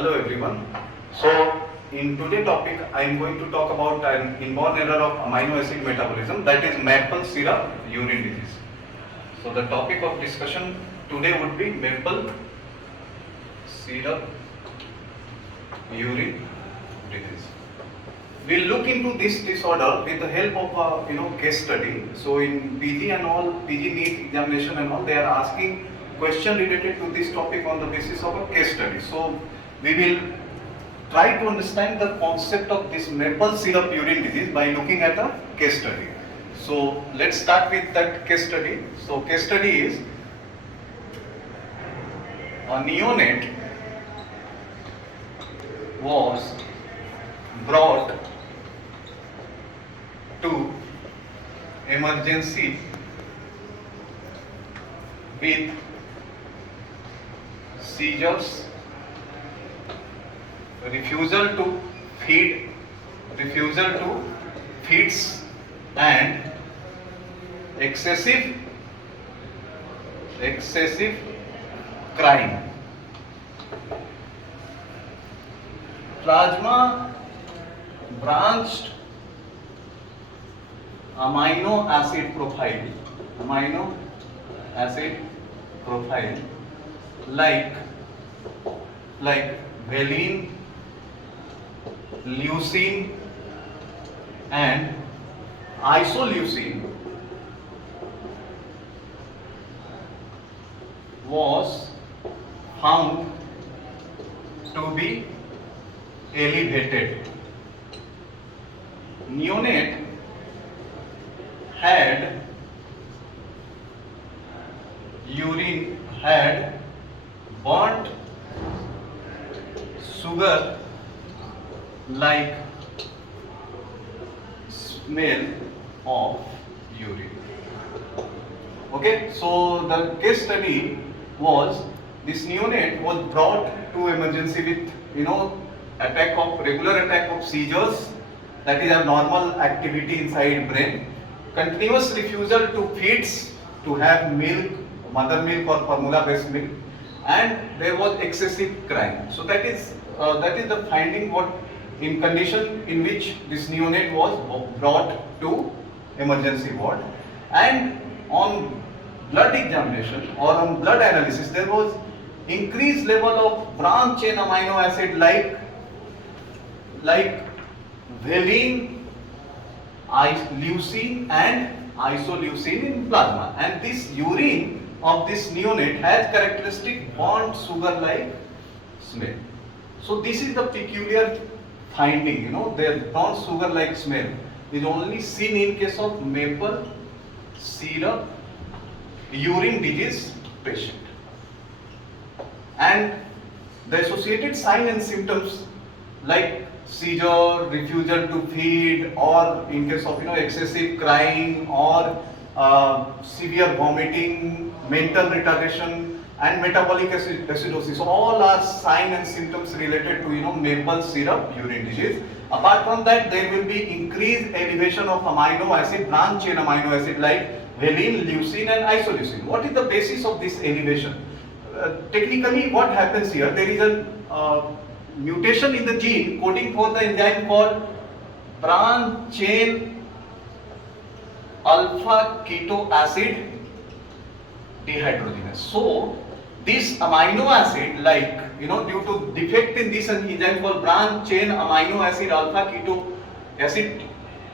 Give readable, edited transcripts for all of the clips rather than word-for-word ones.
Hello everyone. So in today's topic I am going to talk about an inborn error of amino acid metabolism, that is maple syrup urine disease. So the topic of discussion today would be maple syrup urine disease. We'll look into this disorder with the help of a case study. So in PG and all, PG NEET examination and all, they are asking question related to this topic on the basis of a case study. So we will try to understand the concept of this maple syrup urine disease by looking at a case study. So let's start with that case study. So case study is a neonate was brought to emergency with seizures, refusal to feeds, and excessive crying. Plasma branched amino acid profile like valine, leucine and isoleucine was found to be elevated. Neonate had burnt sugar like smell of urine. Okay, so the case study was this neonate was brought to emergency with regular attack of seizures, that is a normal activity inside brain, continuous refusal to feeds, to have milk, mother milk or formula based milk, and there was excessive crying. So that is the finding what in condition in which this neonate was brought to emergency ward. And on blood examination or on blood analysis, there was increased level of branch chain amino acid like valine, leucine and isoleucine in plasma, and this urine of this neonate has characteristic burnt sugar like smell. So this is the peculiar finding, the burnt sugar like smell is only seen in case of maple syrup urine disease patient. And the associated signs and symptoms like seizure, refusal to feed, or in case of excessive crying or severe vomiting, mental retardation and metabolic acidosis, all are signs and symptoms related to maple syrup urine disease. Apart from that, there will be increased elevation of amino acid, branch chain amino acid like valine, leucine and isoleucine. What is the basis of this elevation? Technically what happens here, there is a mutation in the gene coding for the enzyme called branch chain alpha keto acid dehydrogenase. So this amino acid, due to defect in this enzyme called branch chain amino acid alpha keto acid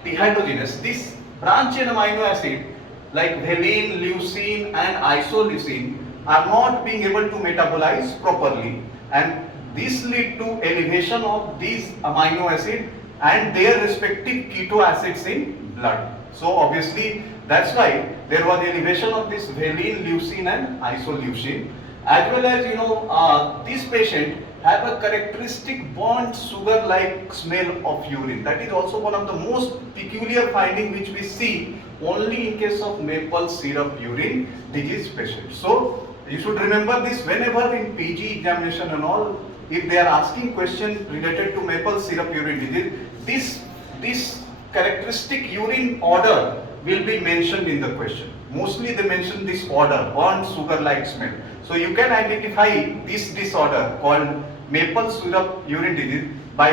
dehydrogenase, this branch chain amino acid like valine, leucine and isoleucine are not being able to metabolize properly, and this lead to elevation of these amino acid and their respective keto acids in blood. So obviously that's why there was elevation of this valine, leucine and isoleucine, as well as this patient have a characteristic burnt sugar like smell of urine. That is also one of the most peculiar finding which we see only in case of maple syrup urine disease patient. So you should remember this whenever in PG examination and all, if they are asking question related to maple syrup urine disease, this characteristic urine order will be mentioned in the question. Mostly they mention this order, burnt sugar like smell. So you can identify this disorder called maple syrup urine disease by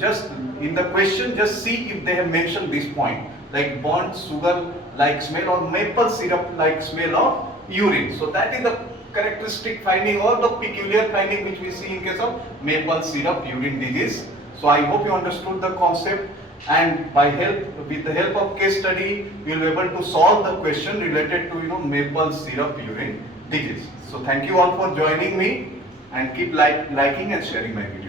just in the question, just see if they have mentioned this point, like burnt sugar like smell or maple syrup like smell of urine. So that is the characteristic finding or the peculiar finding which we see in case of maple syrup urine disease. So I hope you understood the concept, and with the help of case study you will be able to solve the question related to maple syrup urine disease. So thank you all for joining me, and keep liking and sharing my video.